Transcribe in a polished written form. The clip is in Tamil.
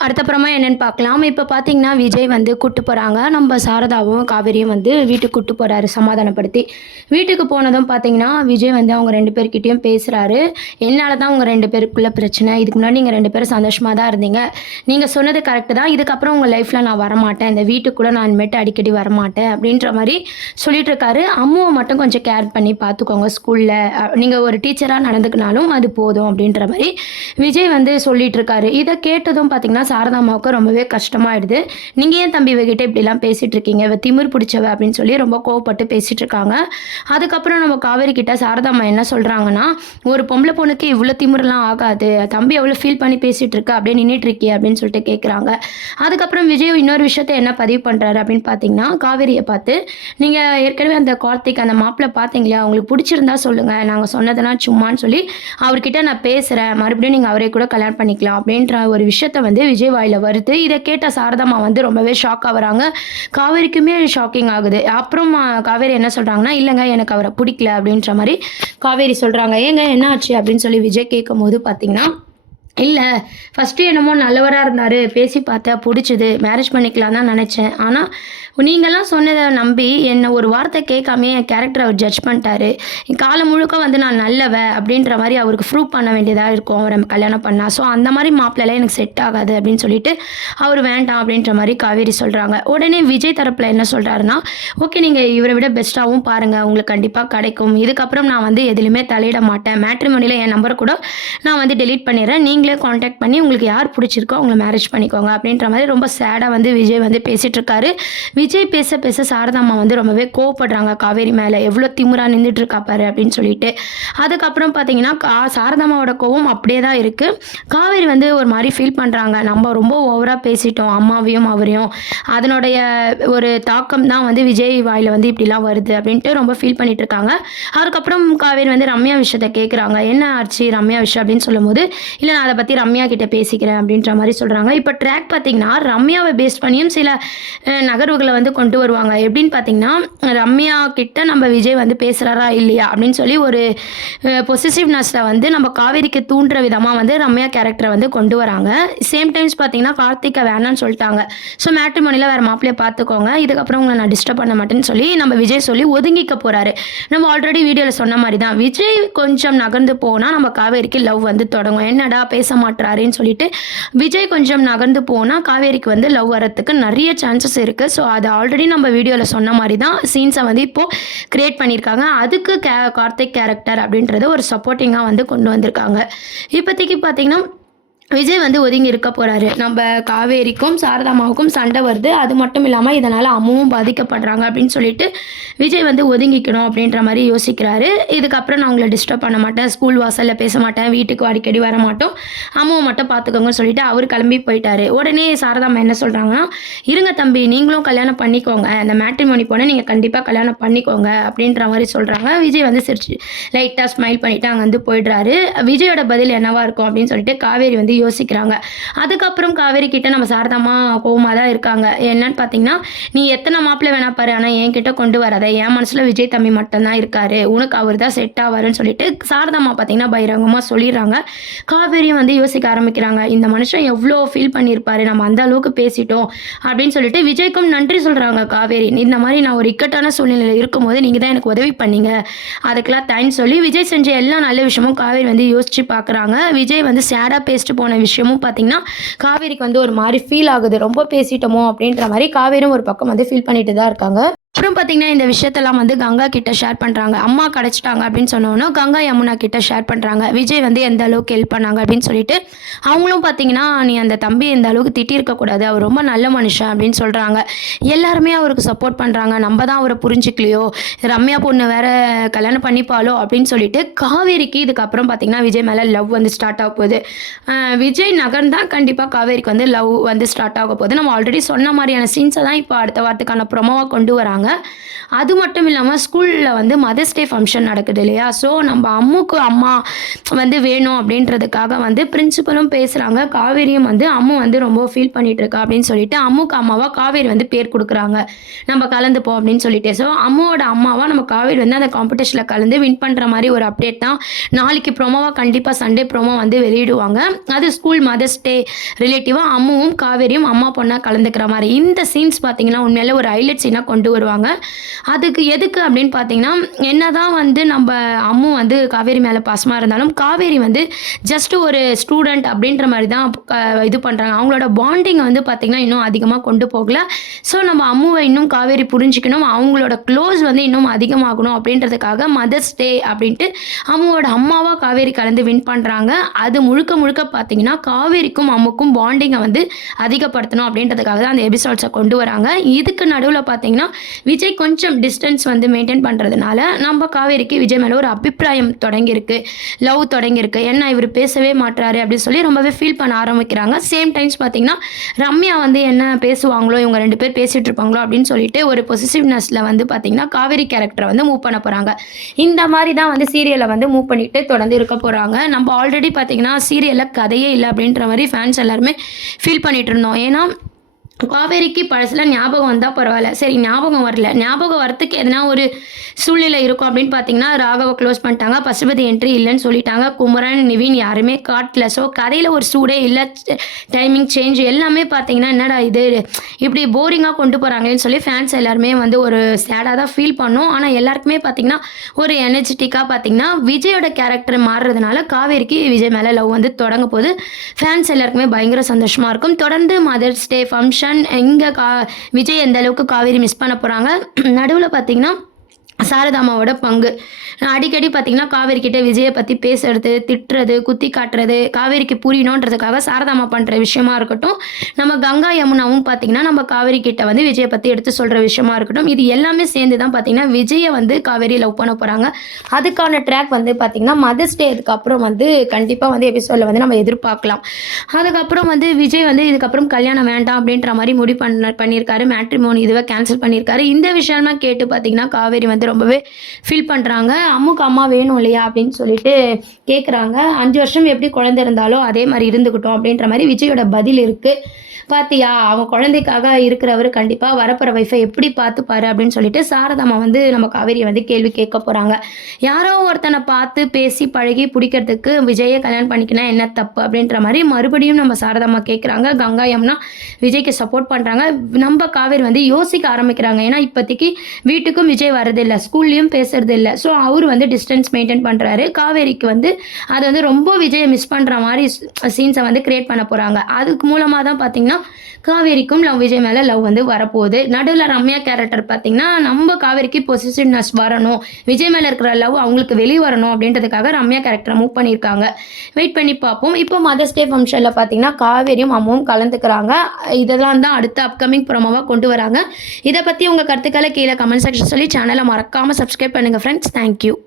அடுத்தப்புறமா என்னன்னு பார்க்கலாம். இப்ப பார்த்தீங்கன்னா, விஜய் வந்து கூட்டு போறாங்க. நம்ம சாரதாவும், காவேரியும் வந்து வீட்டுக்கு கூட்டு போறாரு சமாதானப்படுத்தி. வீட்டுக்கு போனதும் பார்த்தீங்கன்னா, விஜய் வந்து அவங்க 2 பேர்கிட்டயும் பேசுறாரு. "என்னால தான் உங்க 2 பேருக்குள்ள பிரச்சனை. இதுக்கு முன்னாடி நீங்க 2 பேரும் சந்தோஷமா தான் இருந்தீங்க. நீங்க சொன்னது கரெக்ட்டு தான். இதுக்கப்புறம் உங்க லைஃப்ல நான் வரமாட்டேன். இந்த வீட்டுக்கு கூட நான் இனிமேட்டு அடிக்கடி வரமாட்டேன்." அப்படின்ற மாரி சொல்லிட்டு இருக்காரு. அம்முவ மட்டும் கொஞ்சம் கேர் பண்ணி பார்த்துக்கோங்க ஸ்கூல்ல. நீங்க ஒரு டீச்சரா நடந்துக்கினாலும் அது போதும் அப்படின்ற மாரி விஜய் வந்து சொல்லிட்டு இருக்காரு. இத கேட்டதும் பார்த்தீங்கன்னா, சாரதா அம்மாவுக்கு ரொம்பவே கஷ்டமாயிடுது. "நீங்க ஏன் தம்பி இவகிட்ட இப்படிலாம் பேசிட்டு இருக்கீங்க? இவ திமிரு பிடிச்சவ" அப்படின்னு சொல்லி ரொம்ப கோவப்பட்டு பேசிட்டு இருக்காங்க. அதுக்கப்புறம் நம்ம காவேரி கிட்ட சாரதா அம்மா என்ன சொல்றாங்கன்னா, "ஒரு பொம்பள பொண்ணுக்கு இவ்ளோ திமிருலாம் ஆகாது. தம்பி எவ்வளோ ஃபீல் பண்ணி பேசிட்டு இருக்க. அப்படியே நின்னுட்டு இருக்கியே" அப்படின்னு சொல்லிட்டு கேட்குறாங்க. அதுக்கப்புறம் விஜய் இன்னொரு விஷயத்த என்ன பதிவு பண்றாரு அப்படின்னு பார்த்தீங்கன்னா, காவேரிய பார்த்து, "நீங்க ஏற்கனவே அந்த கார்த்திக் அந்த மாப்பிள பார்த்தீங்களா? உங்களுக்கு பிடிச்சிருந்தா சொல்லுங்க. நாங்க சொன்னதெல்லாம் சும்மான்னு சொல்லி அவர்கிட்ட நான் பேசுறேன். மறுபடியும் நீங்க அவரே கூட கல்யாணம் பண்ணிக்கலாம்." அப்படின்ற ஒரு விஷயத்த வந்து விஜய் வாயில வருது. இத கேட்ட சாரதாம்மா வந்து ரொம்பவே ஷாக் ஆவுறாங்க. காவேரிக்குமே ஷாக்கிங் ஆகுது. அப்புறம் காவேரி என்ன சொல்றாங்கன்னா, "இல்லங்க எனக்கு அவர புடிக்கல." அப்படின்ற மாரி காவேரி சொல்றாங்க. "ஏங்க என்ன ஆச்சு?" அப்படின்னு சொல்லி விஜய் கேட்கும்போது பார்த்தீங்கன்னா, "இல்ல ஃபர்ஸ்ட்டு என்னமோ நல்லவரா இருந்தாரு. பேசி பார்த்தேன் புடிச்சது. மேரேஜ் பண்ணிக்கலாம் தான் நெனச்சேன். ஆனா நீங்கலாம் சொன்னத நம்பி என்ன ஒரு வார்த்தை கேட்காமயே என் கேரக்டர அவர் ஜட்ஜ் பண்ணிட்டாரு. காலம் முழுக்க வந்து நான் நல்லவ அப்படின்ற மாரி அவருக்கு ப்ரூவ் பண்ண வேண்டியதா இருக்கும் அவர கல்யாணம் பண்ணா. ஸோ அந்த மாரி மாப்பிள்ளைலாம் எனக்கு செட் ஆகாது." அப்படின்னு சொல்லிட்டு அவரு வேண்டாம் அப்படின்ற மாரி காவேரி சொல்றாங்க. உடனே விஜய் தரப்புல என்ன சொல்றாருன்னா, "ஓகே நீங்க இவர விட பெஸ்ட்டாவும் பாருங்க. உங்களுக்கு கண்டிப்பா கிடைக்கும். இதுக்கப்புறம் நான் வந்து எதிலுமே தலையிட மாட்டேன். மேட்ரிமோனில என் நம்பர கூட நான் வந்து டெலீட் பண்ணிடுறேன். நீங்களே கான்டாக்ட் பண்ணி உங்களுக்கு யார் புடிச்சிருக்கோ அவங்கள மேரேஜ் பண்ணிக்கோங்க." அப்படின்ற மாரி ரொம்ப சேடா வந்து விஜய் வந்து பேசிட்டு இருக்காரு. விஜய் பேச பேச சாரதாம்மா வந்து ரொம்பவே கோவப்படுறாங்க காவேரி மேல. "எவ்ளோ திமிரா நின்னுட்டு இருக்கா பாரு" அப்படின்னு சொல்லிட்டு. அதுக்கப்புறம் பார்த்தீங்கன்னா, சாரதாம்மாவோட கோவம் அப்படியே தான் இருக்கு. காவேரி வந்து ஒரு மாரி ஃபீல் பண்றாங்க. நம்ம ரொம்ப ஓவரா பேசிட்டோம் அம்மாவையும், அவரையும். அதனுடைய ஒரு தாக்கம் தான் வந்து விஜய் வாயில வந்து இப்படிலாம் வருது அப்படின்ட்டு ரொம்ப ஃபீல் பண்ணிட்டு இருக்காங்க. அதுக்கப்புறம் காவேரி வந்து ரம்யா விஷயத்த கேட்குறாங்க. "என்ன ஆச்சு ரம்யா விஷயம்?" அப்படின்னு சொல்லும்போது, "இல்ல நான் அத பத்தி ரம்யா கிட்ட பேசிக்கிறேன்." அப்படின்ற மாரி சொல்றாங்க. இப்ப ட்ராக் பார்த்தீங்கன்னா, ரம்யாவ பேஸ் பண்ணியும் சில நகர்வுகள வந்து கொண்டு வருவாங்க. எப்படின்னு பார்த்தீங்கன்னா, ரம்யா கிட்ட நம்ம விஜய் வந்து பேசுறாரா இல்லையா அப்படின்னு சொல்லி ஒரு பொசசிவ்னஸ்ஸ வந்து நம்ம காவேரிக்கு தூண்டுற விதமா வந்து ரம்யா கேரக்டர வந்து கொண்டு வராங்க. சேம் டைம்ஸ் பார்த்தீங்கன்னா, கார்த்திக்க வேணான்னு சொல்ட்டாங்க. ஸோ மேட்ரிமோனில வேற மாப்பிள்ளைய பார்த்துக்கோங்க. இதுக்கப்புறம் உங்கள நான் டிஸ்டர்ப் பண்ண மாட்டேன்னு சொல்லி நம்ம விஜய் சொல்லி ஒதுங்கிக்க போறாரு. நம்ம ஆல்ரெடி வீடியோல சொன்ன மாரி தான். விஜய் கொஞ்சம் நகர்ந்து போனா நம்ம காவேரிக்கு லவ் வந்து தொடங்கும். என்னடா பேச மாட்றாரேன்னு சொல்லிட்டு விஜய் கொஞ்சம் நகர்ந்து போனா காவேரிக்கு வந்து லவ் வரதுக்கு நெறைய சான்சஸ் இருக்கு. ஸோ அது ஆல்ரெடி நம்ம வீடியோல சொன்ன மாரி தான் சீன்ஸ வந்து இப்போ கிரியேட் பண்ணியிருக்காங்க. அதுக்கு கார்த்திக் கேரக்டர் அப்படின்றத ஒரு சப்போர்ட்டிங்கா வந்து கொண்டு வந்திருக்காங்க. இப்போதைக்கு பார்த்தீங்கன்னா, விஜய் வந்து ஒதுங்கி இருக்க போறாரு. நம்ப காவேரிக்கும், சாரதாம்மாவுக்கும் சண்டை வருது. அது மட்டும் இல்லாம இதனால அம்முவும் பாதிக்கப்படுறாங்க அப்படின்னு சொல்லிட்டு, விஜய் வந்து ஒதுங்கிக்கணும் அப்படின்ற மாரி யோசிக்கிறாரு. இதுக்கப்புறம் நான் உங்கள டிஸ்டர்ப் பண்ண மாட்டேன். ஸ்கூல் வாசல்ல பேச மாட்டேன். வீட்டுக்கு அடிக்கடி வரமாட்டோம். அம்முவ மட்டும் பார்த்துக்கோங்கன்னு சொல்லிட்டு அவரு கிளம்பி போயிட்டாரு. உடனே சாரதாம்மா என்ன சொல்றாங்கன்னா, "இருங்க தம்பி நீங்களும் கல்யாணம் பண்ணிக்கோங்க. இந்த மேட்ரிமோனி போனா நீங்க கண்டிப்பா கல்யாணம் பண்ணிக்கோங்க." அப்படின்ற மாரி சொல்றாங்க. விஜய் வந்து சிரிச்சு லைட்டா ஸ்மைல் பண்ணிட்டு அங்கருந்து போயிடுறாரு. விஜயோட பதில் என்னவா இருக்கும் அப்படின்னு சொல்லிட்டு காவேரி வந்து யோசிக்கிறாங்க. அதுக்கப்புறம் காவேரி கிட்ட நம்ம சாரதாம்மா கோவமா தான் இருக்காங்க. என்னன்னு பார்த்தீங்கன்னா, "நீ எத்தன மாப்பிள்ளை வேணா பாரு. ஆனா என்கிட்ட கொண்டு வராத. என் மனசுல விஜய் தம்பி மட்டும் தான் இருக்காரு. உனக்கு அவர் தான் செட் ஆவாருன்னு" சொல்லிட்டு சாரதாம்மா பார்த்தீங்கன்னா பகிரங்கமா சொல்லிடுறாங்க. காவேரியும் வந்து யோசிக்க ஆரம்பிக்கிறாங்க. இந்த மனுஷன் எவ்ளோ ஃபீல் பண்ணியிருப்பாரு. நம்ம அந்த அளவுக்கு பேசிட்டோம் அப்படின்னு சொல்லிட்டு விஜய்க்கும் நன்றி சொல்றாங்க காவேரி. "இந்த மாரி நான் ஒரு இக்கட்டான சூழ்நிலையில இருக்கும்போது நீங்க தான் எனக்கு உதவி பண்ணீங்க. அதுக்கெல்லாம் தேங்க்ஸ்" சொல்லி விஜய் செஞ்ச எல்லா நல்ல விஷயமும் காவேரி வந்து யோசிச்சு பார்க்குறாங்க. விஜய் வந்து சேடா பேசிட்டு போன விஷயமும் பார்த்தீங்கன்னா, காவேரிக்கு வந்து ஒரு மாரி ஃபீல் ஆகுது. ரொம்ப பேசிட்டோமோ அப்படின்ற மாரி காவேரியும் ஒரு பக்கம் வந்து ஃபீல் பண்ணிட்டு தான் இருக்காங்க. அப்புறம் பார்த்தீங்கன்னா, இந்த விஷயத்தெல்லாம் வந்து கங்கா கிட்ட ஷேர் பண்றாங்க. அம்மா கிடைச்சிட்டாங்க அப்படின்னு சொன்னோனே, கங்கா யமுனா கிட்ட ஷேர் பண்றாங்க. விஜய் வந்து எந்த அளவுக்கு ஹெல்ப் பண்ணாங்க அப்படின்னு சொல்லிட்டு. அவங்களும் பார்த்தீங்கன்னா, "நீ அந்த தம்பிய இந்த அளவுக்கு திட்டியிருக்க கூடாது. அவர் ரொம்ப நல்ல மனுஷன்" அப்படின்னு சொல்றாங்க. எல்லாருமே அவருக்கு சப்போர்ட் பண்றாங்க. நம்ம தான் அவர புரிஞ்சுக்கலையோ, ரம்யா பொண்ணு வேற கல்யாணம் பண்ணிப்பாளோ அப்படின்னு சொல்லிட்டு காவேரிக்கு இதுக்கப்புறம் பார்த்தீங்கன்னா, விஜய் மேல லவ் வந்து ஸ்டார்ட் ஆக போகுது. விஜய் நகர்ந்தா கண்டிப்பா காவேரிக்கு வந்து லவ் வந்து ஸ்டார்ட் ஆக போகுது. நம்ம ஆல்ரெடி சொன்ன மாரியான சீன்ஸ தான் இப்போ அடுத்த வாரத்துக்கான ப்ரொமோவா கொண்டு வராங்க. அது மட்டும் இல்லாமல் ஸ்கூலில் வந்து மதர்ஸ் டே ஃபங்க்ஷன் நடக்குது இல்லையா? ஸோ நம்ம அம்முக்கு அம்மா வந்து வேணும் அப்படின்றதுக்காக வந்து பிரின்சிபலும் பேசுகிறாங்க. காவேரியும் வந்து அம்மு வந்து ரொம்ப ஃபீல் பண்ணிட்டு இருக்கா அப்படின்னு சொல்லிட்டு அம்முக்கு அம்மாவாக காவேரி வந்து பேர் கொடுக்குறாங்க. நம்ம கலந்துப்போம் அப்படின்னு சொல்லிட்டு. ஸோ அம்முவோட அம்மாவாக நம்ம காவேரி வந்து அந்த காம்படிஷனில் கலந்து வின் பண்ணுற மாதிரி ஒரு அப்டேட் தான் நாளைக்கு ப்ரோமோவாக கண்டிப்பாக சண்டே ப்ரோமோ வந்து வெளியிடுவாங்க. அது ஸ்கூல் மதர்ஸ் டே ரிலேட்டிவாக அம்முவும் காவேரியும் அம்மா பொண்ணாக கலந்துக்கிற மாதிரி இந்த சீன்ஸ் பார்த்தீங்கன்னா உண்மையிலே ஒரு ஹைலைட் சீனாக கொண்டு வருவாங்க. அதுக்கு எதுக்கு அப்படின்னு பார்த்தீங்கன்னா என்னதான் வந்து நம்ம அம்மு வந்து காவேரி மேலே பாசமாக இருந்தாலும் காவேரி வந்து ஜஸ்ட் ஒரு ஸ்டூடெண்ட் அப்படின்ற மாதிரி தான் இது பண்ணுறாங்க. அவங்களோட பாண்டிங்கை வந்து பார்த்திங்கன்னா இன்னும் அதிகமாக கொண்டு போகல. ஸோ நம்ம அம்முவை இன்னும் காவேரி புரிஞ்சுக்கணும், அவங்களோட க்ளோஸ் வந்து இன்னும் அதிகமாகணும் அப்படின்றதுக்காக மதர்ஸ் டே அப்படின்ட்டு அம்முவோட அம்மாவாக காவேரி கலந்து வின் பண்ணுறாங்க. அது முழுக்க முழுக்க பார்த்திங்கன்னா காவேரிக்கும் அம்முக்கும் பாண்டிங்கை வந்து அதிகப்படுத்தணும் அப்படின்றதுக்காக தான் அந்த எபிசோட்ஸை கொண்டு வராங்க. இதுக்கு நடுவில் பார்த்திங்கன்னா விஜய் கொஞ்சம் டிஸ்டன்ஸ் வந்து மெயின்டைன் பண்ணுறதுனால நம்ம காவேரிக்கு விஜய் மேலே ஒரு அபிப்பிராயம் தொடங்கியிருக்கு, லவ் தொடங்கியிருக்கு. என்ன இவர் பேசவே மாட்டாரு அப்படின்னு சொல்லி ரொம்பவே ஃபீல் பண்ண ஆரம்பிக்கிறாங்க. சேம் டைம்ஸ் பார்த்தீங்கன்னா ரம்யா வந்து என்ன பேசுவாங்களோ, இவங்க 2 பேர் பேசிகிட்டு இருப்பாங்களோ அப்படின்னு சொல்லிட்டு ஒரு பொசிசிவ்னஸில் வந்து பார்த்தீங்கன்னா காவேரி கேரக்டரை வந்து மூவ் பண்ண போகிறாங்க. இந்த மாதிரி தான் வந்து சீரியலை வந்து மூவ் பண்ணிட்டு தொடர்ந்து இருக்க போகிறாங்க. நம்ம ஆல்ரெடி பார்த்தீங்கன்னா சீரியலில் கதையே இல்லை அப்படின்ற மாதிரி ஃபேன்ஸ் எல்லாருமே ஃபீல் பண்ணிட்டு இருந்தோம். ஏன்னா காவேரிக்கு பழசில் ஞாபகம் வந்தால் பரவாயில்ல, சரி ஞாபகம் வரல, ஞாபகம் வரத்துக்கு எதனா ஒரு சூழ்நிலை இருக்கும் அப்படின்னு பார்த்தீங்கன்னா ராகவை க்ளோஸ் பண்ணிட்டாங்க, பசுபதி என்ட்ரி இல்லைன்னு சொல்லிட்டாங்க, குமரன் நிவின் யாருமே காட்டல. ஸோ கதையில் ஒரு சூடே இல்லை, டைமிங் சேஞ்ச் எல்லாமே பார்த்தீங்கன்னா என்னடா இது இப்படி போரிங்காக கொண்டு போகிறாங்களேன்னு சொல்லி ஃபேன்ஸ் எல்லாருமே வந்து ஒரு சேடாக தான் ஃபீல் பண்ணோம். ஆனால் எல்லாருக்குமே பார்த்தீங்கன்னா ஒரு எனர்ஜெட்டிக்காக பார்த்தீங்கன்னா விஜயோட கேரக்டர் மாறுறதுனால காவேரிக்கு விஜய் மேலே லவ் வந்து தொடங்க போது ஃபேன்ஸ் எல்லாருக்குமே பயங்கர சந்தோஷமாக இருக்கும். தொடர்ந்து மதர்ஸ் டே ஃபங்க்ஷன் இங்கே விஜய் எந்த அளவுக்கு காவேரி மிஸ் பண்ண போகிறாங்க. நடுவில் பார்த்தீங்கன்னா சாரதாமாவோட பங்கு அடிக்கடி பார்த்தீங்கன்னா காவேரி கிட்ட விஜயை பற்றி பேசுறது, திட்டுறது, குத்தி காட்டுறது, காவேரிக்கு புரியணுன்றதுக்காக சாரதாமா பண்ணுற விஷயமா இருக்கட்டும், நம்ம கங்கா யமுனாவும் பார்த்தீங்கன்னா நம்ம காவேரி கிட்ட வந்து விஜயை பற்றி எடுத்து சொல்கிற விஷயமா இருக்கட்டும், இது எல்லாமே சேர்ந்து தான் பார்த்தீங்கன்னா விஜயை வந்து காவேரி லவ் பண்ண போகிறாங்க. அதுக்கான ட்ராக் வந்து பார்த்தீங்கன்னா மதர்ஸ் டே அதுக்கப்புறம் வந்து கண்டிப்பாக வந்து எபிசோடில் வந்து நம்ம எதிர்பார்க்கலாம். அதுக்கப்புறம் வந்து விஜய் வந்து இதுக்கப்புறம் கல்யாணம் வேண்டாம் அப்படின்ற மாதிரி முடிவு பண்ணியிருக்காரு. மேட்ரிமோனி இதுவே கேன்சல் பண்ணியிருக்காரு. இந்த விஷயம்லாம் கேட்டு பார்த்தீங்கன்னா காவேரி வந்து ரொம்பவே ஃபீல் பண்ணுறாங்க. அம்முக்கு அம்மா வேணும் இல்லையா அப்படின்னு சொல்லிட்டு கேட்குறாங்க. 5 வருஷம் எப்படி குழந்தை இருந்தாலோ அதே மாதிரி இருந்துக்கிட்டோம் அப்படின்ற மாதிரி விஜயோட பதில் இருக்குது. பார்த்தியா, அவன் குழந்தைக்காக இருக்கிறவர் கண்டிப்பாக வரப்போகிற வைஃபை எப்படி பார்த்துப்பாரு அப்படின்னு சொல்லிட்டு சாரதாமா வந்து நம்ம காவேரியை வந்து கேள்வி கேட்க போகிறாங்க. யாரோ ஒருத்தனை பார்த்து பேசி பழகி பிடிக்கிறதுக்கு விஜயை கல்யாணம் பண்ணிக்கினா என்ன தப்பு அப்படின்ற மாதிரி மறுபடியும் நம்ம சாரதாமா கேட்குறாங்க. கங்கா யமுனா விஜய்க்கு சப்போர்ட் பண்ணுறாங்க. நம்ம காவேரி வந்து யோசிக்க ஆரம்பிக்கிறாங்க. ஏன்னா இப்போதைக்கு வீட்டுக்கும் விஜய் வரதில்லை, ஸ்கூல்லையும் பேசுறது இல்லை. ஸோ அவர் வந்து டிஸ்டன்ஸ் மெயின்டைன் பண்ணுறாரு. காவேரிக்கு வந்து அது வந்து ரொம்ப விஜயை மிஸ் பண்ணுற மாதிரி சீன்ஸை வந்து கிரியேட் பண்ண போகிறாங்க. அதுக்கு மூலமாக தான் பார்த்தீங்கன்னா காவேரிக்கும் விஜய் மேலே லவ் வந்து வரப்போகுது. நடுவில் ரம்யா கேரக்டர் பார்த்தீங்கன்னா நம்ம காவேரிக்கு பொசிசிவ்னஸ் வரணும், விஜய் மேலே இருக்கிற லவ் அவங்களுக்கு வெளியே வரணும் அப்படின்றதுக்காக ரம்யா கேரக்டரை மூவ் பண்ணியிருக்காங்க. வெயிட் பண்ணி பார்ப்போம். இப்போ மதர்ஸ் டே ஃபங்க்ஷனில் பார்த்தீங்கன்னா காவேரியும் அம்மாவும் கலந்துக்கிறாங்க. இதெல்லாம் தான் அடுத்த அப்கமிங் ப்ரோமோவாக கொண்டு வராங்க. இதை பற்றி உங்கள் கருத்துக்களை கீழே கமெண்ட் செக்ஷன் சொல்லி சேனலை மறக்காமல் சப்ஸ்கிரைப் பண்ணுங்கள் ஃப்ரெண்ட்ஸ். தேங்க்யூ.